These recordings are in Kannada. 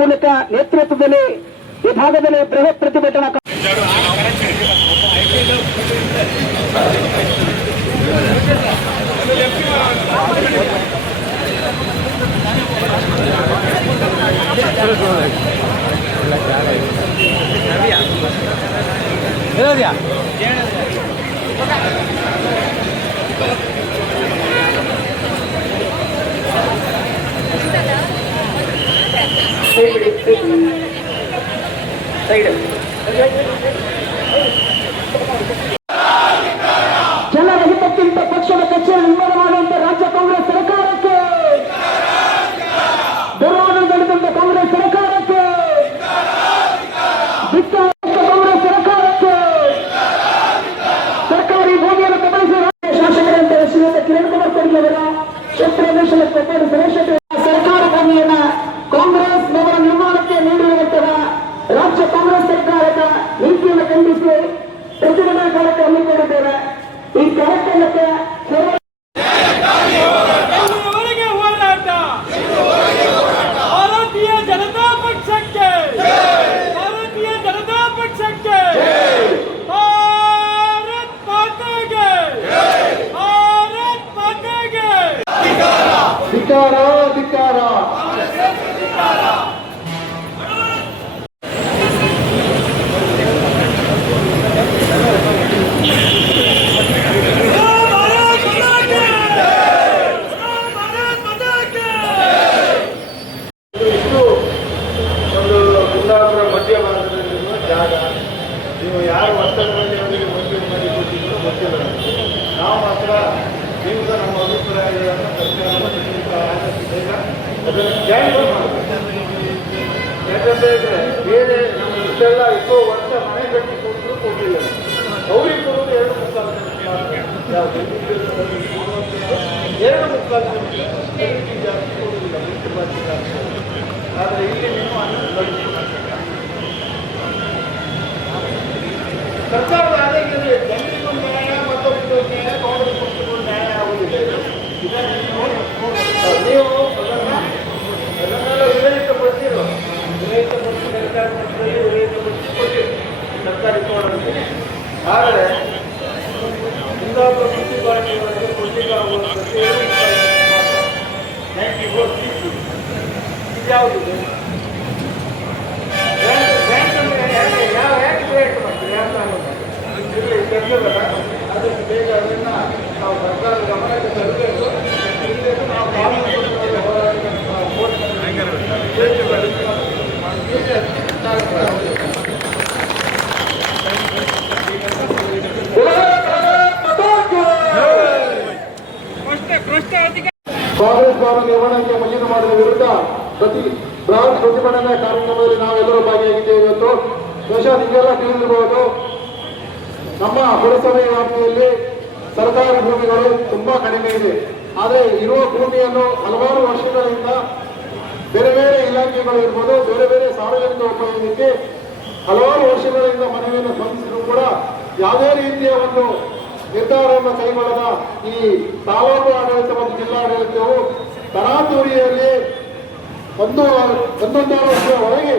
ಮೂಲಕ ನೇತೃತ್ವದಲ್ಲಿ ಈ ಭಾಗದಲ್ಲಿ ಬೃಹತ್ ಪ್ರತಿಭಟನಾ ಜನರಹಿತಕ್ಕಿಂತ ಪಕ್ಷದ ಕಚೇರಿ ನಿರ್ಮಾಣ ಮಾಡುವಂತೆ ರಾಜ್ಯ ಕಾಂಗ್ರೆಸ್ ಸರ್ಕಾರಕ್ಕೆ, ದುರಾಡಳಿತ ಕಾಂಗ್ರೆಸ್ ಸರ್ಕಾರಕ್ಕೆ, ಕಾಂಗ್ರೆಸ್ ಸರ್ಕಾರಕ್ಕೆ, ಸರ್ಕಾರಿ ಭೂಮಿಯನ್ನು ಕಬಳಿಸಿ ಶಾಸಕರಂತೆ ಶ್ರೀಯುತ ಕಿರಣ್ ಕುಮಾರ್ ಅವರ ಕ್ಷೇತ್ರ ಸುರೇಶ್ ಸರ್ಕಾರ ಭೂಮಿಯನ್ನ ಕಾಂಗ್ರೆಸ್ ಭವನ ನಿರ್ಮಾಣಕ್ಕೆ ನೀಡಿರುವಂತಹ ರಾಜ್ಯ ಕಾಂಗ್ರೆಸ್ ಸರ್ಕಾರದ ನೀತಿಯನ್ನು ಖಂಡಿಸಿ ಪ್ರತಿಭಟನಾ ಕಾರ್ಯಕ್ರಮ ಹಮ್ಮಿಕೊಂಡಿದ್ದೇವೆ. ಈ ಕಾರ್ಯಕ್ರಮಕ್ಕೆ ಭಾರತೀಯ ಜನತಾ ಪಕ್ಷಕ್ಕೆ, ಭಾರತೀಯ ಜನತಾ ಪಕ್ಷಕ್ಕೆ, ಭಾರತ್ ಮಾತೆಗೆ, ಭಾರತ್ ಮಾತೆಗೆ ಧಿಕ್ಕಾರ, ಧಿಕ್ಕಾರ. ಮಧ್ಯ ಭಾರತದಲ್ಲಿರುವ ಜಾಗ ನೀವು ಯಾರು ಒತ್ತಡದಲ್ಲಿ ಅವರಿಗೆ ಮಂಜೂರು ಮಾಡಿ ಕೊಟ್ಟಿದ್ರು ಗೊತ್ತಿಲ್ಲ. ನಾವು ಮಾತ್ರ ನೀವು ನಮ್ಮ ಅಭಿಪ್ರಾಯಗಳನ್ನು ಆದಷ್ಟು ಬೇಗ ಅದನ್ನು ಜಾರಿ ಮಾಡಬೇಕು. ಯಾಕಂತ ಇದ್ರೆ ಬೇರೆ ನಮ್ಮ ಇಷ್ಟೆಲ್ಲ ಎಷ್ಟೋ ವರ್ಷ ಮನೆ ಕಟ್ಟಿ ಕೊಟ್ಟರು ಕೊಡಲಿಲ್ಲ. ಅವ್ರಿಗೆ ಕೊಡೋದು 2-3 ಜಾಸ್ತಿ ಕೊಡುವುದಿಲ್ಲ. ಆದರೆ ಇಲ್ಲಿ ನೀವು ಸರ್ಕಾರದ ಆದಾಯದಲ್ಲಿ ಜನರಿಗೊಂದು ನ್ಯಾಯ, ಮತ್ತೊಂದು ನ್ಯಾಯ, ಕಾಂಗ್ರೆಸ್ ಪಕ್ಷಕ್ಕೂ ನ್ಯಾಯ ಆಗುವುದಿಲ್ಲ. ನೀವು ಅದನ್ನೆಲ್ಲ ವಿಧೇಯಕಪಡಿಸಿರೋ ವಿಧೇಯಕಪಡಿಸಿ ಸರ್ಕಾರ ಪಕ್ಷದಲ್ಲಿ ವಿಧೇಯಕಪಡಿಸಿ ಕೊಟ್ಟಿರು ಸರ್ಕಾರಿ ತೋರಣಕ್ಕೆ. ಆದರೆ ಕುಂದಾಪುರ ಮುನ್ಸಿಪಾಲಿಟಿಗಳಿಗೆ ಕೊಡ್ಲಿಕ್ಕೆ ಆಗುವಂಥದ್ದು 94 ಸೀಟು ಇದ್ಯಾವುದಿದೆ? ಯಾವ ಯಾಕೆ ಪ್ರಯತ್ನ ಮಾಡ್ತೀವಿ? ಯಾವ ಇಲ್ಲಿ ಕೆಲಸವಲ್ಲ. ಅದಕ್ಕೆ ಬೇಗ ಅದನ್ನು ನಾವು ಸರ್ಕಾರದ ಗಮನಕ್ಕೆ ತರಬೇಕು. ಇಲ್ಲಿ ನಾವು ಕಾನೂನು ಕಾಂಗ್ರೆಸ್ ಭವನ ನಿರ್ಮಾಣಕ್ಕೆ ಮಂಜೂರು ಮಾಡಿದ ವಿರುದ್ಧ ಬೃಹತ್ ಪ್ರತಿಭಟನಾ ಕಾರ್ಯಕ್ರಮದಲ್ಲಿ ನಾವೆಲ್ಲರೂ ಭಾಗಿಯಾಗಿದ್ದೇವೆ. ಇವತ್ತು ಬಹುಶಃ ನಿಮಗೆಲ್ಲ ತಿಳಿದಿರಬಹುದು, ನಮ್ಮ ಪುರಸಭೆ ವ್ಯಾಪ್ತಿಯಲ್ಲಿ ಸರ್ಕಾರಿ ಭೂಮಿಗಳು ತುಂಬಾ ಕಡಿಮೆ ಇದೆ. ಆದರೆ ಇರುವ ಭೂಮಿಯನ್ನು ಹಲವಾರು ವರ್ಷಗಳಿಂದ ಬೇರೆ ಬೇರೆ ಇಲಾಖೆಗಳು ಇರ್ಬೋದು, ಬೇರೆ ಬೇರೆ ಸಾರ್ವಜನಿಕ ಉಪಯೋಗಕ್ಕೆ ಹಲವಾರು ವರ್ಷಗಳಿಂದ ಮನವಿಯನ್ನು ಸ್ಪಂದಿಸಿದ್ರು ಕೂಡ ಯಾವುದೇ ರೀತಿಯ ಒಂದು ನಿರ್ಧಾರವನ್ನು ಕೈಗೊಳ್ಳದ ಈ ತಾಲೂಕು ಆಡಳಿತ ಮತ್ತು ಜಿಲ್ಲಾಡಳಿತವು ತರಾತುರಿಯಲ್ಲಿ ಒಂದೊಂದು ವರ್ಷದವರೆಗೆ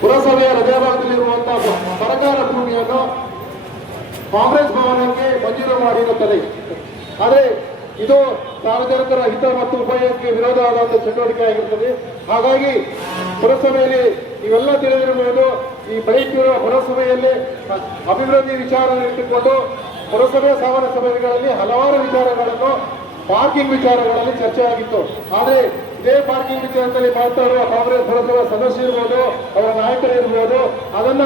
ಪುರಸಭೆಯ ರಜಾಭಾಗದಲ್ಲಿರುವಂತಹ ಸರ್ಕಾರ ಭೂಮಿಯನ್ನು ಕಾಂಗ್ರೆಸ್ ಭವನಕ್ಕೆ ಮಂಜೂರು ಮಾಡಿರುತ್ತದೆ. ಆದರೆ ಇದು ಸಾರ್ವಜನಿಕರ ಹಿತ ಮತ್ತು ಉಪಯೋಗಕ್ಕೆ ವಿರೋಧವಾದಂತಹ ಚಟುವಟಿಕೆ ಆಗಿರುತ್ತದೆ. ಹಾಗಾಗಿ ಪುರಸಭೆಯಲ್ಲಿ ಇವೆಲ್ಲ ತಿಳಿದಿರಬಹುದು. ಈ ಬೆಳೆಯುತ್ತಿರುವ ಪುರಸಭೆಯಲ್ಲಿ ಅಭಿವೃದ್ಧಿ ವಿಚಾರವನ್ನು ಇಟ್ಟುಕೊಂಡು ಪುರಸಭೆ ಸ್ಥಾಪನಾ ಸಭೆಗಳಲ್ಲಿ ಹಲವಾರು ವಿಚಾರಗಳನ್ನು ಪಾರ್ಕಿಂಗ್ ವಿಚಾರಗಳಲ್ಲಿ ಚರ್ಚೆ ಆಗಿತ್ತು. ಆದರೆ ಇದೇ ಪಾರ್ಕಿಂಗ್ ವಿಚಾರದಲ್ಲಿ ಮಾತಾಡುವ ಕಾಂಗ್ರೆಸ್ ಪುರಸಭೆ ಸದಸ್ಯರು ಇರ್ಬೋದು, ಅವರ ನಾಯಕರು ಇರ್ಬೋದು, ಅದನ್ನ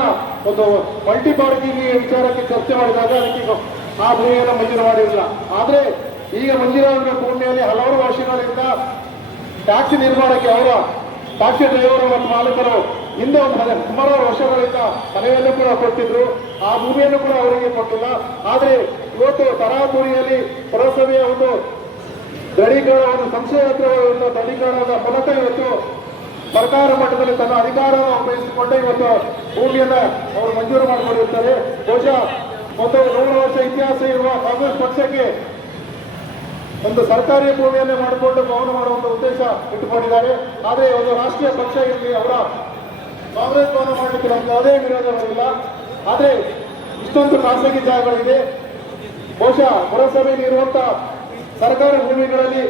ಒಂದು ಮಲ್ಟಿ ಪಾರ್ಕಿಂಗ್ ವಿಚಾರಕ್ಕೆ ಚರ್ಚೆ ಮಾಡಿದಾಗ ಅದಕ್ಕೆ ಆ ಭೂಮಿಯನ್ನು ಮಂಜೂರು ಮಾಡಿರಲಿಲ್ಲ. ಆದರೆ ಈಗ ಮಂಜೂರಾದ ಭೂಮಿಯಲ್ಲಿ ಹಲವಾರು ವರ್ಷಗಳಿಂದ ಟ್ಯಾಕ್ಸಿ ನಿರ್ಮಾಣಕ್ಕೆ ಅವರ ಟ್ಯಾಕ್ಸಿ ಡ್ರೈವರ್ ಮತ್ತು ಮಾಲೀಕರು ಹಿಂದೆ ಒಂದು ಸುಮಾರು ವರ್ಷಗಳಿಂದ ಮನೆಯನ್ನು ಕೂಡ ಕೊಟ್ಟಿದ್ರು. ಆ ಭೂಮಿಯನ್ನು ಕೂಡ ಅವರಿಗೆ ಕೊಟ್ಟಿಲ್ಲ. ಆದರೆ ಇವತ್ತು ತರಾತುರಿಯಲ್ಲಿ ಪುರಸಭೆಯ ಒಂದು ದೃಢೀಕರಣ, ಒಂದು ಸಂಶಯಾಸ್ಪದ ದೃಢೀಕರಣದ ಮೂಲಕ ಇವತ್ತು ಸರ್ಕಾರ ಮಟ್ಟದಲ್ಲಿ ತನ್ನ ಅಧಿಕಾರವನ್ನು ಉಪಯೋಗಿಸಿಕೊಂಡು ಇವತ್ತು ಭೂಮಿಯನ್ನು ಅವರು ಮಂಜೂರು ಮಾಡಿಕೊಂಡಿರ್ತಾರೆ. ಬಹುಶಃ ಒಂದು 100 ವರ್ಷ ಇತಿಹಾಸ ಇರುವ ಕಾಂಗ್ರೆಸ್ ಪಕ್ಷಕ್ಕೆ ಒಂದು ಸರ್ಕಾರಿ ಭೂಮಿಯನ್ನೇ ಮಾಡಿಕೊಂಡು ಭವನ ಮಾಡುವಂತ ಉದ್ದೇಶ ಇಟ್ಟುಕೊಂಡಿದ್ದಾರೆ. ಆದರೆ ಒಂದು ರಾಷ್ಟ್ರೀಯ ಪಕ್ಷ ಇರಲಿ, ಅವರ ಕಾಂಗ್ರೆಸ್ ಭವನ ಮಾಡಲಿಕ್ಕೆ ನಮ್ಗೆ ಯಾವುದೇ ವಿರೋಧವಿಲ್ಲ. ಆದರೆ ಇಷ್ಟೊಂದು ಖಾಸಗಿ ಜಾಗಗಳಿದೆ. ಬಹುಶಃ ಪುರಸಭೆಯಲ್ಲಿ ಇರುವಂತ ಸರ್ಕಾರಿ ಭೂಮಿಗಳಲ್ಲಿ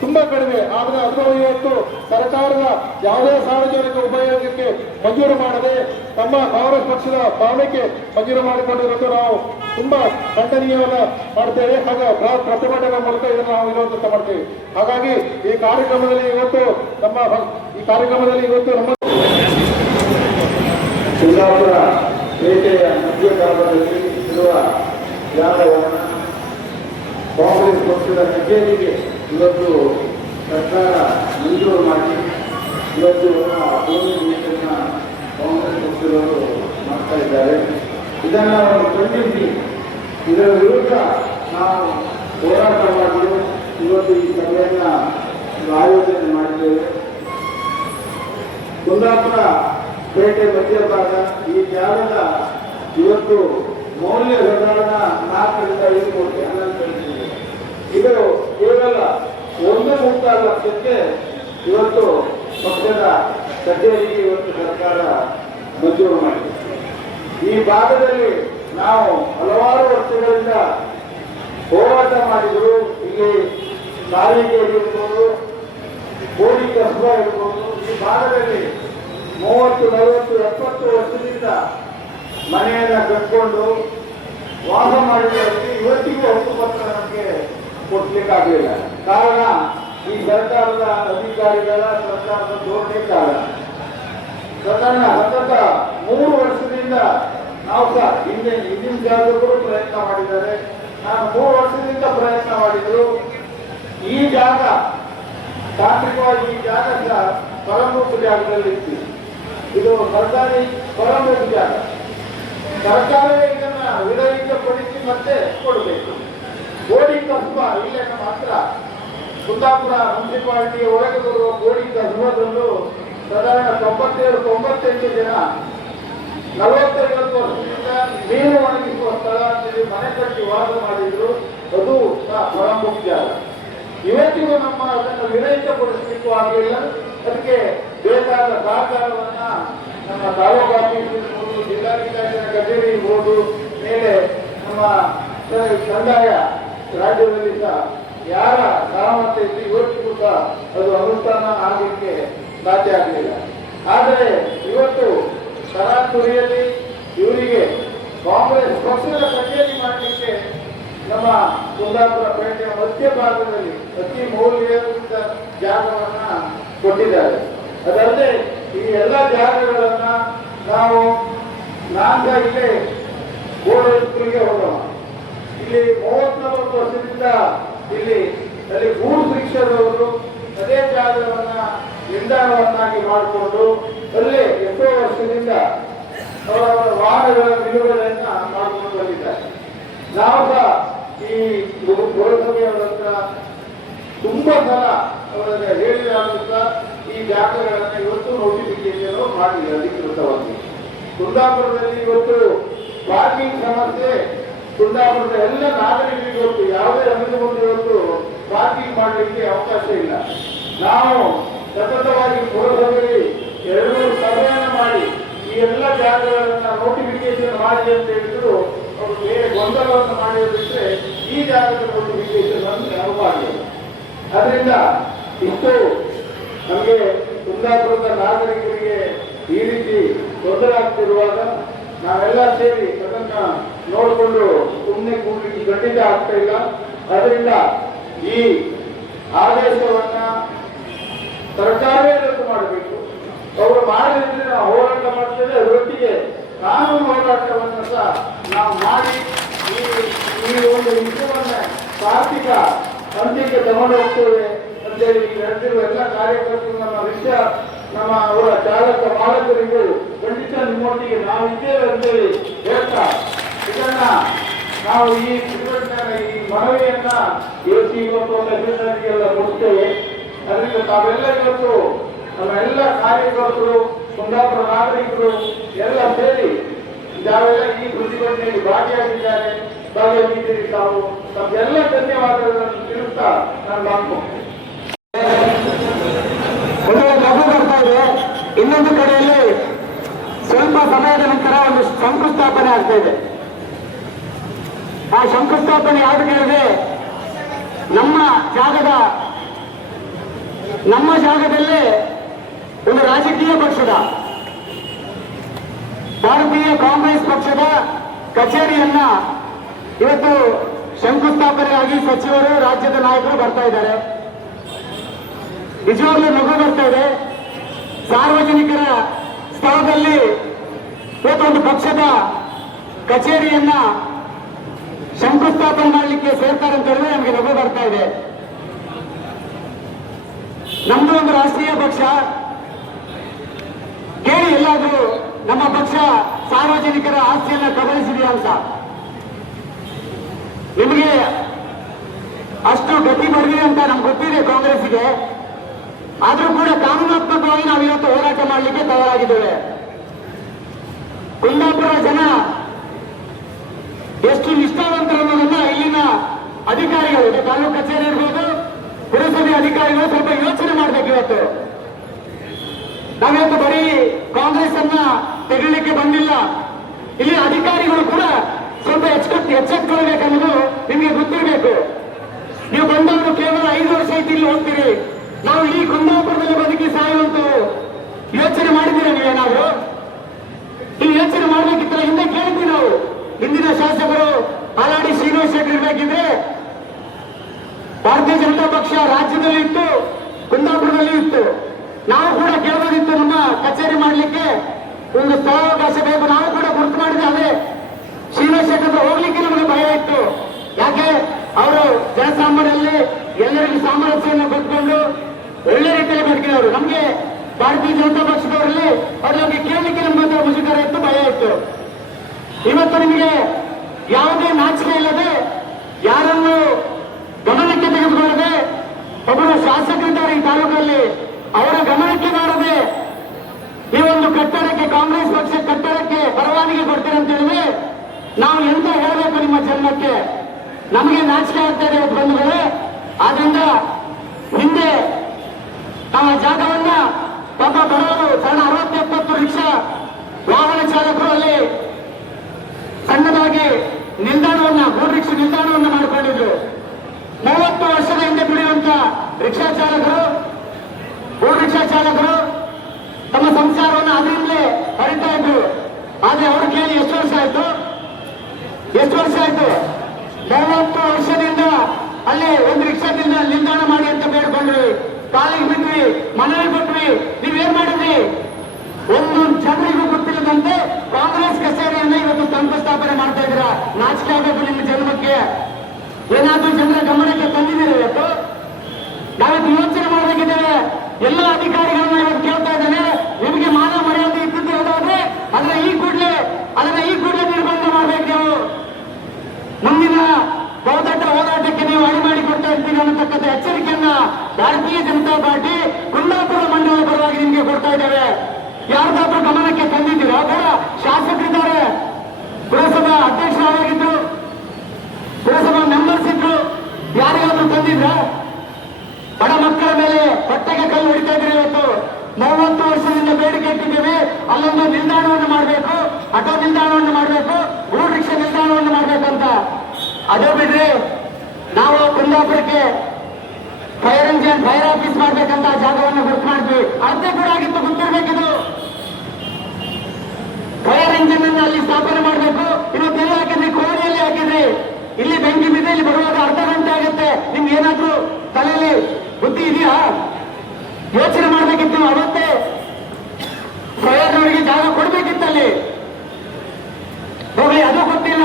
ತುಂಬಾ ಕಡಿಮೆ. ಆದ್ರೆ ಅದನ್ನು ಇವತ್ತು ಸರ್ಕಾರದ ಯಾವುದೇ ಸಾರ್ವಜನಿಕ ಉಪಯೋಗಕ್ಕೆ ಮಂಜೂರು ಮಾಡದೆ ತಮ್ಮ ಕಾಂಗ್ರೆಸ್ ಪಕ್ಷದ ಭವನಕ್ಕೆ ಮಂಜೂರು ಮಾಡಿಕೊಂಡಿರೋದು ನಾವು ತುಂಬಾ ಖಂಡನೀಯವನ್ನ ಮಾಡ್ತೇವೆ. ಹಾಗೆ ಪ್ರತಿಭಟನೆ ಮೂಲಕ ಇದನ್ನು ನಾವು ವಿರೋಧ ಮಾಡ್ತೇವೆ. ಹಾಗಾಗಿ ಈ ಕಾರ್ಯಕ್ರಮದಲ್ಲಿ ಇವತ್ತು ನಮ್ಮ ಕುಂದಾಪುರ ಪೇಟೆಯ ಮಧ್ಯಭಾಗದಲ್ಲಿ ಇರುವ ಜಾಗವನ್ನು ಕಾಂಗ್ರೆಸ್ ಪಕ್ಷದ ಕಚೇರಿಗೆ ಇವತ್ತು ಸರ್ಕಾರ ಮಂಜೂರು ಮಾಡಿ ಇವತ್ತು ಭೂಮಿ ನೀತಿಯನ್ನ ಕಾಂಗ್ರೆಸ್ ಪಕ್ಷದವರು ಮಾಡ್ತಾ ಇದ್ದಾರೆ. ಇದನ್ನು ಅವರು ಖಂಡಿಸಿ ಇದರ ವಿರುದ್ಧ ನಾವು ಹೋರಾಟ ಮಾಡಲು ಇವತ್ತು ಈ ಸಭೆಯನ್ನ ಆಯೋಜನೆ ಮಾಡಿದ್ದೇವೆ. ಕುಂದಾಪುರ ಪೇಟೆ ಮಧ್ಯಭಾಗ ಈ ಜಾಗದ ಇವತ್ತು ಮೌಲ್ಯ ಸಾಧಾರಣ 4 ರಿಂದ 5 ಕೋಟಿ ಹಣ. ಇದು ಕೇವಲ 1.3 ಲಕ್ಷಕ್ಕೆ ಇವತ್ತು ಪಕ್ಷದ ಕಚೇರಿಗೆ ಇವತ್ತು ಸರ್ಕಾರ ಮಂಜೂರು ಮಾಡಿದೆ. ಈ ಭಾಗದಲ್ಲಿ ನಾವು ಹಲವಾರು ವರ್ಷಗಳಿಂದ ಹೋರಾಟ ಮಾಡಿದ್ರು. ಇಲ್ಲಿ ಸಾರಿಗೆ ಇರ್ಬೋದು, ಗೋಡಿ ಕಸಬ ಇರ್ಬೋದು, ಈ ಭಾಗದಲ್ಲಿ 30, 40, 70 ವರ್ಷದಿಂದ ಮನೆಯನ್ನ ಕಟ್ಕೊಂಡು ವಾಸ ಮಾಡಿದವರಿಗೆ ಇವತ್ತಿಗೂ ಹಕ್ಕುಪತ್ರ ನಮಗೆ ಕೊಡ್ಲಿಕ್ಕಾಗಲಿಲ್ಲ. ಕಾರಣ ಈ ಸರ್ಕಾರದ ಅಧಿಕಾರಿಗಳ ಸರ್ಕಾರದ ಧೋರಣೆ ಕಾರಣ. ಸತತ 3 ವರ್ಷದಿಂದ ನಾವು ಸಹ ಹಿಂದಿನ ಶಾಸಕರು ಪ್ರಯತ್ನ ಮಾಡಿದ್ದಾರೆ. ನಾನು 3 ವರ್ಷದಿಂದ ಪ್ರಯತ್ನ ಮಾಡಿದ್ರು. ಈ ಜಾಗ ತಾಂತ್ರಿಕವಾಗಿ ಈ ಜಾಗ ಸಹ ಪರಂಭೂತ ಜಾಗದಲ್ಲಿ ಇತ್ತು. ಇದು ಸರ್ಕಾರಿ ಪರಂಭೂತ ಜಾಗ. ಸರ್ಕಾರವೇ ಇದನ್ನ ವಿರಹಿತಪಡಿಸಿ ಮತ್ತೆ ಕೊಡಬೇಕು. ಗೋಡಿ ಕಸಬ ಇಲ್ಲೇ ಮಾತ್ರ ಕುಂದಾಪುರ ಮುನ್ಸಿಪಾಲಿಟಿ ಒಳಗೆ ಬರುವ ಗೋಡಿ ಕಸಬದಲ್ಲೂ ಸಾಧಾರಣ 97-98 ಜನ 40-50 ವರ್ಷದಿಂದ ನೀರು ಒಣಗಿಸುವ ಸ್ಥಳ ಅಂತೇಳಿ ಮನೆ ಕಟ್ಟಿ ವಾಸ ಮಾಡಿದ್ರು. ಅದು ಪರಂಭೂತ ಜಾಗ. ಇವತ್ತಿಗೂ ನಮ್ಮ ಅದನ್ನು ವಿರಹಿತಪಡಿಸಲಿಕ್ಕೂ ಆಗಲಿಲ್ಲ. ಅದಕ್ಕೆ ಬೇಕಾದ ಸಹಕಾರವನ್ನ ನಮ್ಮ ತಾಲೂಕು ಆಫೀಸ್ ಇರ್ಬೋದು, ಜಿಲ್ಲಾಧಿಕಾರಿಗಳ ಕಚೇರಿ ಇರ್ಬೋದು, ಮೇಲೆ ನಮ್ಮ ಕಂದಾಯ ರಾಜ್ಯದಲ್ಲಿ ಸಹ ಯಾರ ಸಹಮತ ಇದ್ದು ಇವತ್ತಿಗೂ ಸಹ ಅದು ಅನುಷ್ಠಾನ ಆಗಲಿಕ್ಕೆ ಸಾಧ್ಯ ಆಗಲಿಲ್ಲ. ಆದರೆ ಇವತ್ತು ತರಾತುರಿಯಲ್ಲಿ ಇವರಿಗೆ ಕಾಂಗ್ರೆಸ್ ಪಕ್ಷದ ಕಚೇರಿ ಮಾಡಲಿಕ್ಕೆ ನಮ್ಮ ಕುಂದಾಪುರ ಪೇಟೆಯ ಮಧ್ಯಭಾಗದಲ್ಲಿ ಅತಿ ಮೌಲ್ಯಯುತ ಜಾಗವನ್ನ ಕೊಟ್ಟಿದ್ದಾರೆ. ಅದಲ್ಲದೆ ಈ ಎಲ್ಲ ಜಾಗಗಳನ್ನ ನಾವು ಇಲ್ಲೇ ಗೋಡೆಗೆ ಹೋಗೋಣ. ಇಲ್ಲಿ 34 ವರ್ಷದಿಂದ ಅಲ್ಲಿ ಗೂಡ್ಸ್ ರಿಕ್ಷಾದವರು ಅದೇ ಜಾಗವನ್ನ ನಿಲ್ದಾಣವನ್ನಾಗಿ ಮಾಡಿಕೊಂಡು ಅಲ್ಲೇ ಎಷ್ಟೋ ವರ್ಷದಿಂದ ಅವರವರ ವಾಹನಗಳ ನಿಲುಗಡೆಯನ್ನ ಮಾಡಿಕೊಂಡು ಬಂದಿದ್ದಾರೆ. ನಾವು ಸಹ ಈ ಪುರಸಭೆಯವರ ಹತ್ರ ತುಂಬಾ ಸಲ ಅವರಿಗೆ ಹೇಳಿದಾಗ ಈ ಜಾಗಗಳನ್ನು ಇವತ್ತು ನೋಟಿಫಿಕೇಶನ್ ಮಾಡಿಲ್ಲ ಅಧಿಕೃತವಾಗಿ. ಕುಂದಾಪುರದಲ್ಲಿ ಇವತ್ತು ಪಾರ್ಕಿಂಗ್ ಸಮಸ್ಯೆ ಕುಂದಾಪುರದ ಎಲ್ಲ ನಾಗರಿಕರಿಗೆ ಇವತ್ತು ಯಾವುದೇ ಅನುಮತಿ ಇವತ್ತು ಪಾರ್ಕಿಂಗ್ ಮಾಡಲಿಕ್ಕೆ ಅವಕಾಶ ಇಲ್ಲ. ನಾವು ಸತತವಾಗಿ ಪುರಸಭೆಯಲ್ಲಿ 2 ಸಭೆಯನ್ನು ಮಾಡಿ ಈ ಎಲ್ಲ ಜಾಗಗಳನ್ನ ನೋಟಿಫಿಕೇಶನ್ ಮಾಡಿ ಅಂತ ಹೇಳಿದ್ರು ಅವರು ಬೇರೆ ಗೊಂದಲವನ್ನು ಮಾಡಿದ್ರೆ ಈ ಜಾಗದ ನೋಟಿಫಿಕೇಶನ್ ಅನ್ನು ನಾವು ಮಾಡಲಿಲ್ಲ. ಅದರಿಂದ ಇಷ್ಟು ನಮಗೆ ಕುಂದಾಪುರದ ನಾಗರಿಕರಿಗೆ ಈ ರೀತಿ ತೊಂದರೆ ಆಗ್ತಿರುವಾಗ ನಾವೆಲ್ಲ ಸೇರಿ ಅದನ್ನ ನೋಡಿಕೊಂಡು ಸುಮ್ಮನೆ ಕೂಡಲಿಕ್ಕೆ ಖಂಡಿತ ಆಗ್ತಾ ಇಲ್ಲ. ಅದರಿಂದ ಈ ಆದೇಶವನ್ನ ಸರ್ಕಾರವೇ ರದ್ದು ಮಾಡಬೇಕು. ಅವರು ಮಾಡಿದ್ರೆ ನಾವು ಹೋರಾಟ ಮಾಡ್ತೇವೆ. ಅದರೊಟ್ಟಿಗೆ ಕಾನೂನು ಹೋರಾಟವನ್ನು ಸಹ ನಾವು ಮಾಡಿ ಈ ಒಂದು ವಿಷಯವನ್ನ ತಾರ್ಕಿಕ ಅಂತ್ಯಕ್ಕೆ ತಗೊಂಡು ಹೋಗ್ತೇವೆ ಅಂತೇಳಿ ನಡೆದಿರುವ ಎಲ್ಲ ಕಾರ್ಯಕರ್ತರು ನಮ್ಮ ಅವರ ಚಾಲಕ ಮಾಲಕರಿಗೂ ಖಂಡಿತ ನಿಮ್ಮೊಟ್ಟಿಗೆ ನಾವಿದ್ದೇವೆ ಅಂತೇಳಿ ಹೇಳ್ತಾ ಇದನ್ನ ನಾವು ಈ ಪ್ರತಿಭಟನೆ ಈ ಮನವಿಯನ್ನ ಇವತ್ತು ಅಭಿನಂದನೆಗೆಲ್ಲ ಕೊಡ್ತೇವೆ. ಅದರಿಂದ ತಾವೆಲ್ಲ ಇವತ್ತು ನಮ್ಮ ಎಲ್ಲ ಕಾರ್ಯಕರ್ತರು ಕುಂದಾಪುರ ನಾಗರಿಕರು ಎಲ್ಲ ಸೇರಿ ಯಾವೆಲ್ಲ ಈ ಪ್ರತಿಭಟನೆಯಲ್ಲಿ ಭಾಗಿಯಾಗಿದ್ದಾರೆ ಭಾಗವಹಿಸಿದ್ದೀರಿ. ತಾವು ತಮ್ಮೆಲ್ಲ ಧನ್ಯವಾದಗಳನ್ನು ತಿಳಿಸ್ತಾ ನಾನು ಮಾತು ಒಂದು ಲಘು ಬರ್ತಾ ಇದೆ. ಇನ್ನೊಂದು ಕಡೆಯಲ್ಲಿ ಸ್ವಲ್ಪ ಸಮಯದ ನಂತರ ಒಂದು ಶಂಕುಸ್ಥಾಪನೆ ಆಗ್ತಾ ಇದೆ. ಆ ಶಂಕುಸ್ಥಾಪನೆ ಯಾವುದು ಕೇಳಿದ್ರೆ ನಮ್ಮ ಜಾಗದಲ್ಲೇ ಒಂದು ರಾಜಕೀಯ ಪಕ್ಷದ ಭಾರತೀಯ ಕಾಂಗ್ರೆಸ್ ಪಕ್ಷದ ಕಚೇರಿಯನ್ನ ಇವತ್ತು ಶಂಕುಸ್ಥಾಪನೆಯಾಗಿ ಸಚಿವರು ರಾಜ್ಯದ ನಾಯಕರು ಬರ್ತಾ ಇದ್ದಾರೆ. ನಿಜವಾಗ್ಲೂ ನಗು ಬರ್ತಾ ಇದೆ. ಸಾರ್ವಜನಿಕರ ಸ್ಥಳದಲ್ಲಿ ಇವತ್ತೊಂದು ಪಕ್ಷದ ಕಚೇರಿಯನ್ನ ಶಂಕುಸ್ಥಾಪನೆ ಮಾಡಲಿಕ್ಕೆ ಸೇರ್ತಾರೆ ಅಂತ ಹೇಳಿದ್ರೆ ನಮಗೆ ನಗು ಬರ್ತಾ ಇದೆ. ನಮ್ದು ಒಂದು ರಾಷ್ಟ್ರೀಯ ಪಕ್ಷ. ಕೇಳಿ ಎಲ್ಲಾದ್ರೂ ನಮ್ಮ ಪಕ್ಷ ಸಾರ್ವಜನಿಕರ ಆಸ್ತಿಯನ್ನ ಕಬಳಿಸಿದೆಯಾ ಅಂತ. ನಿಮಗೆ ಅಷ್ಟು ಗತಿ ಬರಲಿ ಅಂತ ನಮ್ಗೆ ಗೊತ್ತಿದೆ ಕಾಂಗ್ರೆಸ್ಗೆ. ಆದ್ರೂ ಕೂಡ ಕಾನೂನಾತ್ಮಕವಾಗಿ ನಾವು ಇವತ್ತು ಹೋರಾಟ ಮಾಡಲಿಕ್ಕೆ ತಯಾರಾಗಿದ್ದೇವೆ. ಕುಂದಾಪುರ ಜನ ಎಷ್ಟು ನಿಷ್ಠಾವಂತರು ಅನ್ನೋದನ್ನ ಇಲ್ಲಿನ ಅಧಿಕಾರಿಗಳು, ತಾಲೂಕು ಕಚೇರಿ ಇರ್ಬೋದು, ಪುರಸಭೆ ಅಧಿಕಾರಿಗಳು ಸ್ವಲ್ಪ ಯೋಚನೆ ಮಾಡಬೇಕು. ಇವತ್ತು ನಾವಿವತ್ತು ಬರೀ ಕಾಂಗ್ರೆಸ್ ಅನ್ನ ತೆಗಿಲಿಕ್ಕೆ ಬಂದಿಲ್ಲ. ಇಲ್ಲಿ ಅಧಿಕಾರಿಗಳು ಕೂಡ ಸ್ವಲ್ಪ ಎಚ್ಚೆತ್ತುಕೊಳ್ಬೇಕನ್ನೋದು ನಿಮಗೆ ಗೊತ್ತಿರಬೇಕು. ನೀವು ಬಂದವರು ಕೇವಲ 5 ವರ್ಷ ಐತಿ ಇಲ್ಲಿ ಹೋಗ್ತೀರಿ. ನಾವು ಈ ಕುಂದಾಪುರದಲ್ಲಿ ಬದುಕಿ ಸಾಯುವಂತ ಯೋಚನೆ ಮಾಡಿದ್ದೀರಾ ನೀವೇನಾದ್ರು? ಈ ಯೋಚನೆ ಮಾಡಬೇಕಿತ್ತಲ್ಲ. ಹಿಂದೆ ಕೇಳಿದ್ವಿ ನಾವು. ಹಿಂದಿನ ಶಾಸಕರು ಹಾಲಾಡಿ ಶ್ರೀನಿವಾಸ ಶೆಟ್ಟಿ ಇರಬೇಕಿದ್ರೆ ಭಾರತೀಯ ಜನತಾ ಪಕ್ಷ ರಾಜ್ಯದಲ್ಲಿ ಇತ್ತು, ಕುಂದಾಪುರದಲ್ಲಿ ಇತ್ತು. ನಾವು ಕೂಡ ಕೇಳೋದಿತ್ತು ನಮ್ಮ ಕಚೇರಿ ಮಾಡಲಿಕ್ಕೆ ಒಂದು ಸ್ಥಳಾವಕಾಶ ಬೇಕು. ನಾವು ಕೂಡ ಗುರುತು ಮಾಡಿದ್ರೆ ಅದೇ ಶ್ರೀನಿವಾಸ ಶೆಟ್ಟಿ ಹತ್ರ ಹೋಗ್ಲಿಕ್ಕೆ ನಮಗೆ ಭಯ ಇತ್ತು. ಯಾಕೆ ಅವರು ಜನಸಾಮಾನ್ಯರಲ್ಲಿ ಎಲ್ಲರಿಗೂ ಸಾಮರಸ್ಯವನ್ನು ಕೊಟ್ಕೊಂಡು ಒಳ್ಳೆ ರೀತಿಯಲ್ಲಿ ಬದುಕಿದವರು. ನಮಗೆ ಭಾರತೀಯ ಜನತಾ ಪಕ್ಷದವರಲ್ಲಿ ಅವ್ರಿಗೆ ಕೇಳಲಿಕ್ಕೆ ನಮ್ಗೆ ಮುಜುಗರ ಇತ್ತು, ಭಯ ಇತ್ತು. ಇವತ್ತು ನಿಮಗೆ ಯಾವುದೇ ನಾಚಿಕೆ ಇಲ್ಲದೆ, ಯಾರನ್ನು ಗಮನಕ್ಕೆ ತೆಗೆದುಕೊಳ್ಳದೆ, ಒಬ್ಬರು ಶಾಸಕರಿದ್ದಾರೆ ಈ ತಾಲೂಕಲ್ಲಿ, ಅವರ ಗಮನಕ್ಕೆ ಬಾರದೆ ಈ ಒಂದು ಕಟ್ಟಡಕ್ಕೆ, ಕಾಂಗ್ರೆಸ್ ಪಕ್ಷ ಕಟ್ಟಡಕ್ಕೆ ಪರವಾನಗಿ ಕೊಡ್ತೀರಿ ಅಂತ ಹೇಳಿದ್ರೆ ನಾವು ಎಂತ ಹೇಳಬೇಕು ನಿಮ್ಮ ಜನ್ಮಕ್ಕೆ? ನಮಗೆ ನಾಚಿಕೆ ಆಗ್ತಾ ಇದೆ ಇವತ್ತು ಬಂಧುಗಳೇ. ಆದ್ರಿಂದ ಹಿಂದೆ ನಮ್ಮ ಜಾಗವನ್ನ ಪಾಪ ಬರೋರು ಸಣ್ಣ 60-70 ರಿಕ್ಷಾ ವಾಹನ ಚಾಲಕರು ಅಲ್ಲಿ ಸಣ್ಣದಾಗಿ ನಿಲ್ದಾಣವನ್ನ, ಮೂರು ರಿಕ್ಷಾ ನಿಲ್ದಾಣವನ್ನ ಮಾಡಿಕೊಂಡಿದ್ರು. 30 ವರ್ಷದ ಹಿಂದೆ ದುಡಿಯುವಂತ ರಿಕ್ಷಾ ಚಾಲಕರು, ಮೂರು ರಿಕ್ಷಾ ಚಾಲಕರು ತಮ್ಮ ಸಂಸಾರವನ್ನು ಅದರಿಂದಲೇ ಹರಿತಾ ಇದ್ರು. ಆದ್ರೆ ಅವ್ರು ಕೇಳಿ ಎಷ್ಟು ವರ್ಷ ಆಯ್ತು? 30 ವರ್ಷದಿಂದ ಅಲ್ಲಿ ಒಂದು ರಿಕ್ಷಾ ನಿಲ್ದಾಣ ಮಾಡಿ ಅಂತ ಬೇಡ್ಕೊಂಡ್ವಿ, ಕಾಲಿಗೆ ಬಿಟ್ವಿ, ಮನವಿ ಕೊಟ್ವಿ. ನೀವೇನ್ ಮಾಡಿದ್ರಿ? ಒಂದು ಜನರಿಗೂ ಗೊತ್ತಿಲ್ಲದಂತೆ ಕಾಂಗ್ರೆಸ್ ಕಚೇರಿಯನ್ನ ಇವತ್ತು ಶಂಕುಸ್ಥಾಪನೆ ಮಾಡ್ತಾ ಇದ್ರ. ನಾಚಿಕೆ ಆಗಬೇಕು ನಿಮ್ಮ ಜನ್ಮಕ್ಕೆ. ಏನಾದ್ರೂ ಜನರ ಗಮನಕ್ಕೆ ತಂದಿದ್ದೀರಿ ಇವತ್ತು? ನಾವಿತ್ತು ಯೋಚನೆ ಮಾಡಬೇಕಿದ್ದೇವೆ. ಎಲ್ಲ ಅಧಿಕಾರಿಗಳನ್ನ ಇವತ್ತು ಕೇಳ್ತಾ ಇದ್ದೇನೆ, ನಿಮಗೆ ಮಾನ ಮರ್ಯಾದೆ ಇದ್ದಿದ್ದು ಯಾವುದಾದ್ರೆ ಅದನ್ನ ಈ ಕೂಡಲೇ ನಿರ್ಬಂಧ ಮಾಡಬೇಕು. ನೀವು ಮುಂದಿನ ಬಹುದೊಡ್ಡ ಹೋರಾಟಕ್ಕೆ ನೀವು ಅಡಿ ಮಾಡಿ ಕೊಡ್ತಾ ಇರ್ತೀರಿ ಅನ್ನತಕ್ಕಂಥ ಎಚ್ಚರಿಕೆಯನ್ನ ಭಾರತೀಯ ಜನತಾ ಪಾರ್ಟಿ ಕುಂದಾಪುರ ಮಂಡಲದ ಪರವಾಗಿ ನಿಮಗೆ ಕೊಡ್ತಾ ಇದ್ದೇವೆ. ಯಾರ್ದಾದ್ರೂ ಗಮನಕ್ಕೆ ತಂದಿದ್ದೀರಾ? ಬೇಡ. ಶಾಸಕರಿದ್ದಾರೆ, ಪುರಸಭಾ ಅಧ್ಯಕ್ಷರಾಗಿದ್ರು, ಪುರಸಭಾ ಮೆಂಬರ್ಸ್ ಇದ್ರು, ಯಾರಿಗಾದ್ರೂ ತಂದಿದ್ರ? ಬಡ ಮಕ್ಕಳ ಮೇಲೆ ಹೊಟ್ಟೆಗೆ ಕಲ್ಲು ಹೊಡಿತಾ ಇದ್ರಿ. ಇವತ್ತು 30 ವರ್ಷದಿಂದ ಬೇಡಿಕೆ ಇಟ್ಟಿದ್ದೇವೆ. ಅಲ್ಲೊಂದು ನಿಲ್ದಾಣವನ್ನು ಮಾಡಬೇಕು, ಆಟೋ ನಿಲ್ದಾಣವನ್ನು ಮಾಡಬೇಕು, ಮೂರು ರಿಕ್ಷಾ ನಿಲ್ದಾಣವನ್ನು ಮಾಡಬೇಕು ಅಂತ. ಅದೇ ಬಿಡ್ರಿ, ನಾವು ಕುಂದಾಪುರಕ್ಕೆ ಫೈರ್ ಆಫೀಸ್ ಮಾಡ್ಬೇಕಂತ ಜಾಗವನ್ನು ಗುರುತು ಮಾಡಿದ್ವಿ. ಅದೇ ಕೂಡ ಆಗಿತ್ತು, ಗೊತ್ತಿರ್ಬೇಕಿದು. ಫೈರ್ ಇಂಜಿನ್ ಅನ್ನು ಅಲ್ಲಿ ಸ್ಥಾಪನೆ ಮಾಡಬೇಕು. ಇವತ್ತೆಲ್ಲ ಹಾಕಿದ್ರಿ, ಕೋಣೆಯಲ್ಲಿ ಹಾಕಿದ್ರಿ. ಇಲ್ಲಿ ಬೆಂಕಿ ಬಿದ್ದರೆ ಇಲ್ಲಿ ಬರುವಾಗ ಅರ್ಧ ಗಂಟೆ ಆಗುತ್ತೆ. ನಿಮ್ಗೆ ಏನಾದ್ರೂ ತಲೆಯಲ್ಲಿ ಬುದ್ಧಿ ಇದೆಯಾ? ಯೋಚನೆ ಮಾಡಬೇಕಿತ್ತು. ಅವತ್ತೇ ಫೈರ್ನವರಿಗೆ ಜಾಗ ಕೊಡ್ಬೇಕಿತ್ತಲ್ಲಿ. ಹೋಗ್ಲಿ, ಅದು ಗೊತ್ತಿಲ್ಲ.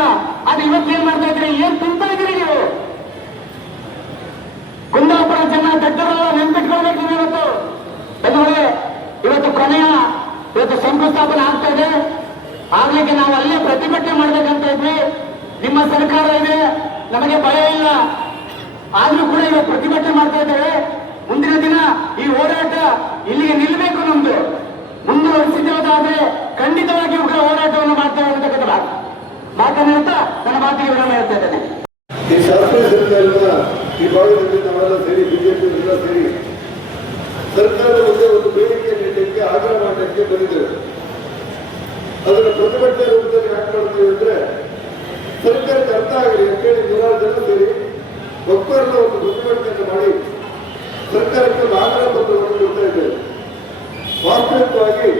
ಅದು ಇವತ್ತೇನ್ ಮಾಡ್ತಾ ಇದ್ರಿ? ಏನ್ ತಿಂತಾ ಇದ್ರಿ ನೀವು? ಕುಂದಾಪುರ ಜನ ದೊಡ್ಡವರೆಲ್ಲ ನೆನ್ಪಿಟ್ಕೊಳ್ಬೇಕು ನೀವು ಇವತ್ತು. ಬಂಧುಗಳೇ, ಇವತ್ತು ಶಂಕುಸ್ಥಾಪನೆ ಆಗ್ತಾ ಇದೆ. ಆಗ್ಲಿಕ್ಕೆ ನಾವು ಅಲ್ಲೇ ಪ್ರತಿಭಟನೆ ಮಾಡ್ಬೇಕಂತ ಇದ್ವಿ. ನಿಮ್ಮ ಸರ್ಕಾರ ಇದೆ, ನಮಗೆ ಭಯ ಇಲ್ಲ. ಆದ್ರೂ ಕೂಡ ಇವತ್ತು ಪ್ರತಿಭಟನೆ ಮಾಡ್ತಾ ಇದ್ದೇವೆ. ಮುಂದಿನ ದಿನ ಈ ಹೋರಾಟ ಇಲ್ಲಿಗೆ ನಿಲ್ಲಬೇಕು. ನಮ್ದು ಮುಂದುವರಿಸಿದ್ದೇವಾದ್ರೆ ಖಂಡಿತವಾಗಿ ಉಗ್ರ ಹೋರಾಟವನ್ನು ಮಾಡ್ತೇವೆ ಅಂತಕ್ಕಂಥ ಮಾತನ್ನು ಹೇಳ್ತಾ ನನ್ನ ಮಾತಿಗೆ ವಿರಾಮ ಹೇಳ್ತಾ ಇದ್ದೇನೆ. ಈ ಶಾಸ್ತ್ರೀಯ ಸರ್ಕಾರದ ಈ ಭಾಗದಲ್ಲಿ ನಾವೆಲ್ಲ ಸೇರಿ ಬಿಜೆಪಿ ಎಲ್ಲ ಸೇರಿ ಸರ್ಕಾರದ ಮುಂದೆ ಒಂದು ಬೇಡಿಕೆ ನೀಡಲಿಕ್ಕೆ ಆಗ್ರಹ ಮಾಡಲಿಕ್ಕೆ ಬಂದಿದ್ದೇವೆ. ಅದನ್ನು ಪ್ರತಿಭಟನೆ ರೂಪದಲ್ಲಿ ಯಾಕೆ ಮಾಡ್ತೀವಿ ಅಂದ್ರೆ ಸರ್ಕಾರಕ್ಕೆ ಅರ್ಥ ಆಗಲಿ ಅಂತೇಳಿ ನೂರಾರು ಜನ ಸೇರಿ ಒಬ್ಬರನ್ನ ಒಂದು ಪ್ರತಿಭಟನೆಯನ್ನು ಮಾಡಿ ಸರ್ಕಾರಕ್ಕೆ ಒಂದು ಆಗ್ರಹ ಪತ್ರವನ್ನು ಕೊಡ್ತಾ ಇದ್ದೇವೆ. ವಾಸ್ತವಿಕವಾಗಿ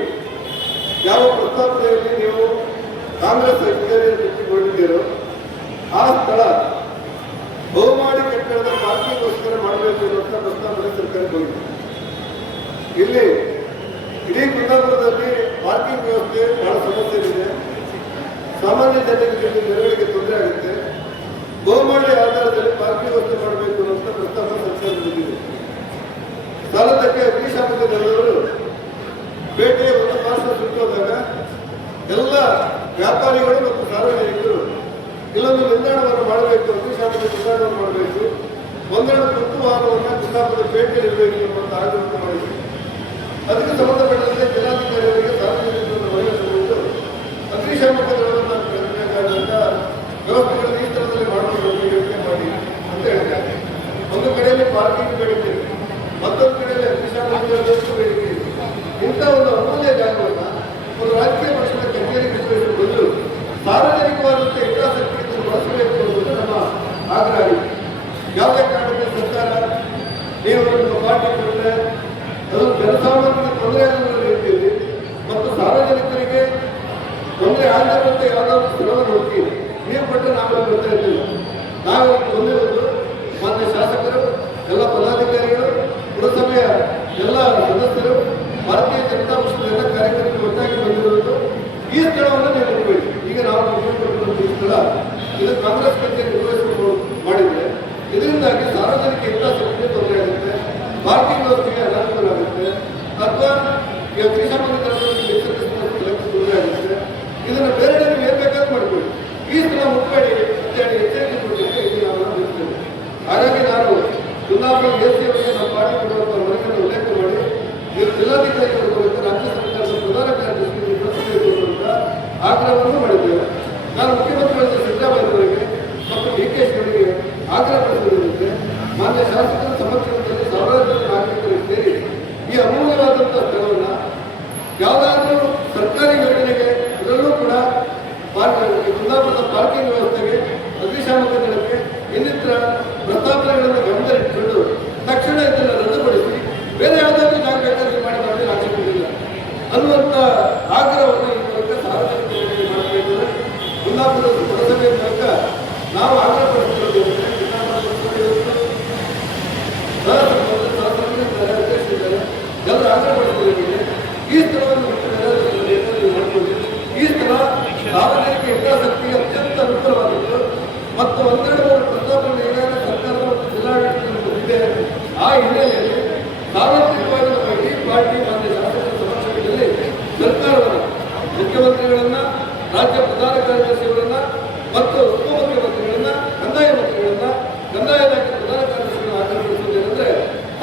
ಯಾವ ಪ್ರಸ್ತಾವನೆಯಲ್ಲಿ ನೀವು ಕಾಂಗ್ರೆಸ್ ಅಧಿಕಾರಿಯನ್ನು ಬಿಟ್ಟುಕೊಂಡಿದ್ದೀರೋ ಆ ಸ್ಥಳ ಬಹುಮಾಡಿ ಕಟ್ಟಡದ ಪಾರ್ಕಿಂಗ್ಗೋಸ್ಕರ ಮಾಡಬೇಕು ಅನ್ನುವಂಥ ಪ್ರಸ್ತಾವನೆ ಸರ್ಕಾರಕ್ಕೆ ಹೋಗಿದೆ. ಇಲ್ಲಿ ಇಡೀ ಕುಂದಾಪುರದಲ್ಲಿ ಪಾರ್ಕಿಂಗ್ ವ್ಯವಸ್ಥೆ ಬಹಳ ಸಮಸ್ಯೆ ಇದೆ. ಸಾಮಾನ್ಯ ಜನರಿಗೆ ಜನಗಳಿಗೆ ತೊಂದರೆ ಆಗುತ್ತೆ. ಬಹುಮಾಡಿ ಆಧಾರದಲ್ಲಿ ಪಾರ್ಕಿಂಗ್ ವ್ಯವಸ್ಥೆ ಮಾಡಬೇಕು ಅನ್ನುವಂಥ ಪ್ರಸ್ತಾವನೆ ಸರ್ಕಾರ ಬಂದಿದೆ. ಸಾಲದಕ್ಕೆ ಅಗ್ನಿಶಾಮಕ ದಳದವರು ಪೇಟೆಯ ಒಂದು ಪಾರ್ಶ್ವ ಸುತ್ತೋದಾಗ ಎಲ್ಲ ವ್ಯಾಪಾರಿಗಳು ಮತ್ತು ಸಾರ್ವಜನಿಕರು ಇಲ್ಲೊಂದು ನಿಲ್ದಾಣವನ್ನು ಮಾಡಬೇಕು, ಅಗ್ನಿಶಾಮಕ ನಿಲ್ದಾಣವನ್ನು ಮಾಡಬೇಕು, ಒಂದೆರಡು ತುರ್ತು ವಾಹನವನ್ನು ಕುಂದಾಪುರದ ಪೇಟೆಯಲ್ಲಿ ಇರಬೇಕು ಎಂಬಂತ ಆಡಳಿತ ಮಾಡಿದೆ. ಅದಕ್ಕೆ ಸಂಬಂಧಪಟ್ಟಂತೆ ಜಿಲ್ಲಾಧಿಕಾರಿಯವರಿಗೆ ಸಾರ್ವಜನಿಕರನ್ನು ವಹಿಸಿಕೊಂಡು ಅಗ್ನಿಶಾಮಕ ದಳವನ್ನು ಕಟ್ಟಬೇಕಾದಂತ ವ್ಯವಸ್ಥೆಗಳನ್ನು ಈ ಸ್ಥಳದಲ್ಲಿ ಮಾಡಬೇಕು ಯೋಚನೆ ಮಾಡಿ ಅಂತ ಹೇಳಿದ್ದಾರೆ. ಒಂದು ಕಡೆಯಲ್ಲಿ ಪಾರ್ಕಿಂಗ್ ಬೇಡಿಕೆ ಇದೆ, ಮತ್ತೊಂದು ಕಡೆಯಲ್ಲಿ ಅಗ್ನಿಶಾಮಕ ದಳದಷ್ಟು ಬೇಡಿಕೆ ಇದೆ. ಇಂಥ ಒಂದು ಅಮೂಲ್ಯ ಜಾಗವನ್ನು ಒಂದು ರಾಜಕೀಯ ಪಕ್ಷದ ಕಚೇರಿಗೆ ವಿಸ್ತರಿಸುವ ಬದಲು ಸಾರ್ವಜನಿಕವಾದಂಥ ಹಿತಾಸಕ್ತಿಯನ್ನು ಬಳಸಬೇಕು ಅನ್ನೋದು ನಮ್ಮ ಆಗ್ರಹ ಆಗಿದೆ. ಯಾವುದೇ ಕಾರಣಕ್ಕೆ ಸರ್ಕಾರ ನೀವು ನಿಮ್ಮ ಪಾರ್ಟಿ ಕೊಟ್ಟರೆ ಅದು ಜನಸಾಮಾನ್ಯರಿಗೆ ತೊಂದರೆ ಆಗುವ ರೀತಿಯಲ್ಲಿ ಮತ್ತು ಸಾರ್ವಜನಿಕರಿಗೆ ತೊಂದರೆ ಆಗದಂತೆ ಯಾವುದಾದ್ರು ಸ್ಥಳವನ್ನು ಹುಡುಕಿ ನೀವು ಕೊಟ್ಟರೆ ನಾವೆಲ್ಲ ಬರ್ತಾ ಇರ್ತೀವಿ. ನಾವು ಹೊಂದಿರುವುದು ಮಾನ್ಯ ಶಾಸಕರು, ಎಲ್ಲ ಪದಾಧಿಕಾರಿಗಳು, ಪುರಸಭೆಯ ಎಲ್ಲ ಸದಸ್ಯರು, ಭಾರತೀಯ ಜನತಾ ಪಕ್ಷದ ಎಲ್ಲ ಕಾರ್ಯಕರ್ತರು ಒಟ್ಟಾಗಿ ಬಂದಿರುವುದು ಈ ಸ್ಥಳವನ್ನು ನೀವು ನೋಡಬೇಕು. ಈಗ ನಾವು ಈ ಸ್ಥಳ ಇದು ಕಾಂಗ್ರೆಸ್ ಕಚೇರಿ ನಿರ್ವಹಿಸಲು ಮಾಡಿದ್ರೆ ಇದರಿಂದಾಗಿ ಸಾರ್ವಜನಿಕ ಹಿತಾಸಕ್ತಿಗೆ ತೊಂದರೆ ಆಗುತ್ತೆ, ಪಾರ್ಕಿಂಗ್ ವ್ಯವಸ್ಥೆಗೆ ಅನಾನುಕೂಲ ಆಗುತ್ತೆ, ಅಥವಾ ಅಗ್ನಿಶಾಮಕ ದಳದಲ್ಲಿ ತೊಂದರೆ ಆಗುತ್ತೆ. ಇದನ್ನು ಬೇರೆ ನೀವು ಏನ್ ಬೇಕಾದ್ರೂ ಮಾಡ್ಕೊಳ್ಳಿ, ಈ ಸ್ಥಳ ಮುಟ್ಬೇಡಿ ಅಂತೇಳಿ ಎಚ್ಚರಿಕೆ ಕೊಡಲಿಕ್ಕೆ ಇಲ್ಲಿ ನಾವು ನಿಲ್ತೇವೆ. ಹಾಗಾಗಿ ನಾನು ಕುಂದಾಪುರ ಎಸಿ ಅವರಿಗೆ ನಮ್ಮ ಪಾರ್ಟಿ ಕೊಡುವಂಥ ಮನೆಯನ್ನು ಉಲ್ಲೇಖ ಮಾಡಿ ಇವರು ಜಿಲ್ಲಾಧಿಕಾರಿಗಳು ಕುರಿತು ರಾಜ್ಯ ಸರ್ಕಾರದ ಪ್ರಧಾನ ಕಾರ್ಯದರ್ಶಿ ಪ್ರತಿನಿಧಿಸುವಂತ ಆಗ್ರಹವನ್ನು ಮಾಡಿದ್ದೇವೆ. ನಾನು ಮುಖ್ಯಮಂತ್ರಿಗಳ ಸಿದ್ದರಾಮಯ್ಯವರಿಗೆ ಮತ್ತು ಡಿ.ಕೆ.ಶಿ ಅವರಿಗೆ ಆಗ್ರಹ ಪಡಿಸುವುದರಂತೆ ಮಾನ್ಯ ಶಾಸಕರ ಸಮಕ್ಷಮದಲ್ಲಿ ಸಾವಿರಾರು ನಾಗರಿಕರು ಸೇರಿ ಈ ಅಮೂಲ್ಯವಾದಂಥ ಸ್ಥಳವನ್ನು ಯಾವುದಾದ್ರೂ ಸರ್ಕಾರಿ ಯೋಜನೆಗೆ ಇದರಲ್ಲೂ ಕೂಡ ಕುಂದಾಪುರದ ಪಾರ್ಕಿಂಗ್ ವ್ಯವಸ್ಥೆಗೆ, ಅಗ್ನಿಶಾಮಕ ದಳಕ್ಕೆ ಇನ್ನಿತರ ಪ್ರಸ್ತಾವನೆಗಳನ್ನು ಗಮನದಲ್ಲಿಟ್ಟುಕೊಂಡು ತಕ್ಷಣ ಇದನ್ನು ರದ್ದುಪಡಿಸಿ ಬೇರೆ ಯಾವುದಾದ್ರೂ ಜಾಗ ಬೇಕಾದ್ರೆ ಮಾಡಿ ಮಾಡಿ ಆಕ್ಷೇಪವಿಲ್ಲ ಅನ್ನುವಂಥ ಆಗ್ರಹವನ್ನು ಈ ಮೂಲಕ ಸಾರ್ವಜನಿಕರಿಗೆ ಮಾಡಬೇಕಾದರೆ ಕುಂದಾಪುರದ ಪುರಸಭೆಯ ಮೂಲಕ ನಾವು ಆಗ್ರಹ ಪಡಿಸಿಕೊಳ್ಳಬೇಕು. ಎಲ್ಲರೂ ಆಗ್ರಹ ಪಡಿಸಿಕೊಳ್ಳಬೇಕಿದೆ. ಈ ಸ್ಥಳವನ್ನು ಮಾಡಿಕೊಳ್ಳಿ. ಈ ಸ್ಥಳ ಸಾರ್ವಜನಿಕ ಹಿತಾಸಕ್ತಿಗೆ ಅತ್ಯಂತ ಅನುಕೂಲವಾಗಿತ್ತು ಮತ್ತು ಒಂದೆರಡು ಮೂರು ಪ್ರಸ್ತಾವನೆ ಈಗಾಗಲೇ ಸರ್ಕಾರದ ಮತ್ತು ಜಿಲ್ಲಾಡಳಿತದಿಂದ ಇದೆ. ಆ ಹಿನ್ನೆಲೆಯಲ್ಲಿ ಸಾರ್ವತ್ರಿಕವಾಗಿ ನಮ್ಮ ಇಡೀ ಪಾರ್ಟಿ ಮಾನ್ಯ ಶಾಸಕರ ಸಮಕ್ಷಮದಲ್ಲಿ ಸರ್ಕಾರವನ್ನು, ಮುಖ್ಯಮಂತ್ರಿಗಳನ್ನ, ರಾಜ್ಯ ಪ್ರಧಾನ ಕಾರ್ಯದರ್ಶಿಗಳನ್ನ ಮತ್ತು ಉಪಮುಖ್ಯಮಂತ್ರಿಗಳನ್ನ, ಕಂದಾಯ ಮಂತ್ರಿಗಳನ್ನ, ಕಂದಾಯ ಇಲಾಖೆ ಪ್ರಧಾನ ಕಾರ್ಯದರ್ಶಿಗಳನ್ನು ಆಗ್ರಹಿಸುವುದೇನೆಂದರೆ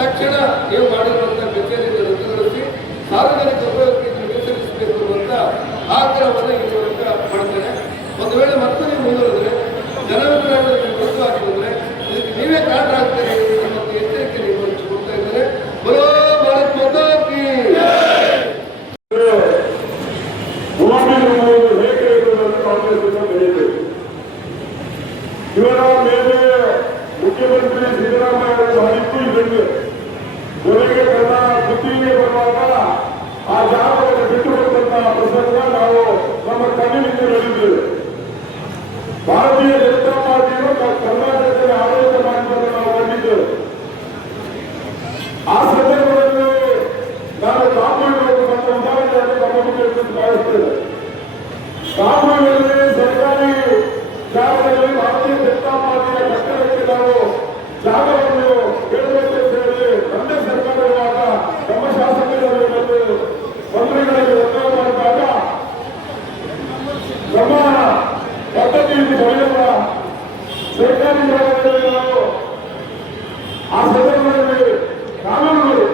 ತಕ್ಷಣ ನೀವು ಮಾಡಿರುವಂತಹ ಕಚೇರಿಯನ್ನು ರದ್ದುಗೊಳಿಸಿ ಸಾರ್ವಜನಿಕ ಉಪಯೋಗಕ್ಕೆ ಮೀಸಲಿಸಬೇಕು ಅನ್ನುವಂಥ ಆಗ್ರಹವನ್ನು ಈ ಮೂಲಕ ಮಾಡ್ತೇನೆ. ಒಂದು ವೇಳೆ ಮತ್ತೆ ನೀವು ಮುಂದುವರೆದ್ರೆ ಜನವಿತರಣೆಯಲ್ಲಿ ಗೊತ್ತು ಹಾಕಿದ್ರೆ ಇದಕ್ಕೆ ನೀವೇ ಕಾರಣ ಆಗ್ತೀರಿ ಮತ್ತು ಎಚ್ಚರಿಕೆ ನೀವು ಕೊಡ್ತಾ ಇದ್ದಾರೆ. ಬರೋ ಭಾರತ್ ಮಾತಾ ಕೀ ಇವರ ಮೇಲೆ ಮುಖ್ಯಮಂತ್ರಿ ಸಿದ್ದರಾಮಯ್ಯ ಅವರು ಹರಿತು ಇದನ್ನು ಕೊನೆಗೆ ತನ್ನ ಬುದ್ಧಿಗೆ ಬರುವಾಗ ಆ ಜಾಗವನ್ನು ಬಿಟ್ಟುಕೊಟ್ಟಂತಹ ಪ್ರಸಂಗ ನಾವು ನಮ್ಮ ಕಣ್ಣಿನಿಂದ ನೋಡಿದ್ದೇವೆ. ಭಾರತೀಯ ಜನತಾ ಪಾರ್ಟಿಯನ್ನು ಕರ್ನಾಟಕದಲ್ಲಿ ಆಡಳಿತ ಮಾಡಿದ್ದನ್ನು ನಾವು ಕಂಡಿದ್ದೇವೆ. ಆ ಸಂದರ್ಭದಲ್ಲಿ ನಾನು ಕಾಂಗ್ರೆಸ್ ನನ್ನ ಉದಾಹರಣೆಯನ್ನು ನಮ್ಮ ಮುಂದೆ ಭಾವಿಸ್ತೇನೆ. ಕಾಂಗ್ರೆಸ್ನಲ್ಲಿ ಸರ್ಕಾರಿ ಜಾಗದಲ್ಲಿ ಭಾರತೀಯ ಜನತಾ ಪಾರ್ಟಿಯ ಕಟ್ಟಡಕ್ಕೆ ನಾವು ಜಾಗವನ್ನು ಕೇಳುವಂತೆ ಹೇಳಿ ಒಂದೇ ಸರ್ಕಾರವಾದ ನಮ್ಮ ಶಾಸಕರು ಮತ್ತು ಮಂತ್ರಿಗಳಿಗೆ ಒತ್ತಾಯ ಮಾಡಿದಾಗ ನಮ್ಮ ಪದ್ಧತಿಯಲ್ಲಿ ಬರೆಯುವ ಸರ್ಕಾರಿ ಜಾಗದಲ್ಲಿ ನಾವು ಆ ಸಂದರ್ಭದಲ್ಲಿ ಕಾನೂನುಗಳು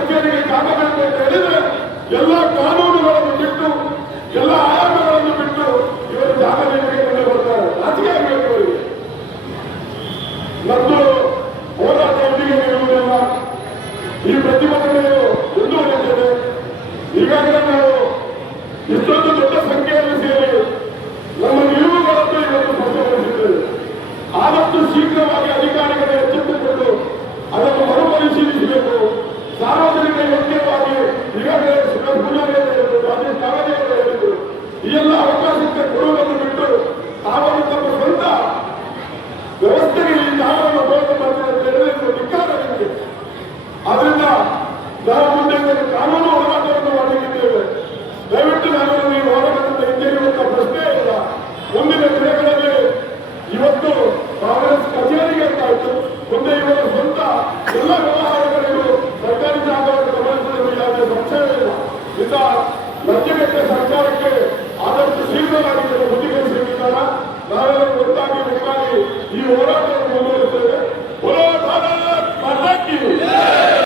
ಕಚೇರಿಗೆ ಜಾಗ ಬೇಕು ಅಂತ ಹೇಳಿದ್ರೆ ಎಲ್ಲ ಕಾನೂನುಗಳನ್ನು ಬಿಟ್ಟು ಎಲ್ಲ ಆಯಾಮಗಳನ್ನು ಬಿಟ್ಟು ಇವರು ಜಾಗ ನೀಡಿಕೆ ಬರ್ತಾರೆ. ನಾಚಿಕೆ ಆಗಬೇಕು ಇವರಿಗೆ. ನಮ್ದು ಹೋರಾಟ ಒಟ್ಟಿಗೆ ಇರುವುದಿಲ್ಲ. ಈ ಪ್ರತಿಭಟನೆಯು ಮುಂದುವರಿಯುತ್ತದೆ. ಈಗಾಗಲೇ ನಾವು ಇಷ್ಟೊಂದು ದೊಡ್ಡ ಸಂಖ್ಯೆಯಲ್ಲಿ ಸೇರಿ ನಮ್ಮ ನಿಲುವುಗಳನ್ನು ಇವತ್ತು ಸ್ಪಷ್ಟಪಡಿಸಿದ್ದೇವೆ. ಆದಷ್ಟು ಶೀಘ್ರವಾಗಿ ಅಧಿಕಾರಿಗಳ ಎಚ್ಚೆತ್ತುಕೊಂಡು ಅದನ್ನು ಮರುಪರಿಶೀಲಿಸಬೇಕು. ಸಾರ್ವಜನಿಕ ಯೋಗ್ಯವಾಗಿ ಈಗಾಗಲೇ ಪೂಜಾರಿ ರಾಜೇಶ್ ಕಾವೇರಿ ಅವರು ಹೇಳಿದರು, ಈ ಎಲ್ಲ ಅವಕಾಶಕ್ಕೆ ಕೊಡುವುದನ್ನು ಬಿಟ್ಟು ತಾವನ್ನು ತಮ್ಮ ಸ್ವಂತ ವ್ಯವಸ್ಥೆಗೆ ಈ ಜಾಗವನ್ನು ಉಪಯೋಗ ಮಾಡ್ತಾರೆ ಅಂತ ಹೇಳಿದ್ರೆ ಧಿಕ್ಕಾರ ನಿಮಗೆ. ಆದ್ರಿಂದ ನಾವು ಮುಂದೆ ಕಾನೂನು ಹೋರಾಟವನ್ನು ಮಾಡಲಿದ್ದೇವೆ. ದಯವಿಟ್ಟು ನಾನು ಈ ಹೋರಾಟದಿಂದ ಹಿಂದಿರುವಂತಹ ಪ್ರಶ್ನೆ ಇಲ್ಲ. ಮುಂದಿನ ದಿನಗಳಲ್ಲಿ ಇವತ್ತು ಕಾಂಗ್ರೆಸ್ ಕಚೇರಿಗೆ ಅಂತಾಯ್ತು, ಮುಂದೆ ಇವರ ಸ್ವಂತ ಎಲ್ಲ ವ್ಯವಹಾರಗಳಿಗೂ ಸರ್ಕಾರಿ ಜಾಗವನ್ನು ಗಮನಿಸುವುದರಲ್ಲಿ ಯಾವುದೇ ಸಂಶಯ ಇಲ್ಲ. ಇಂಥ ಲಜ್ಜೆ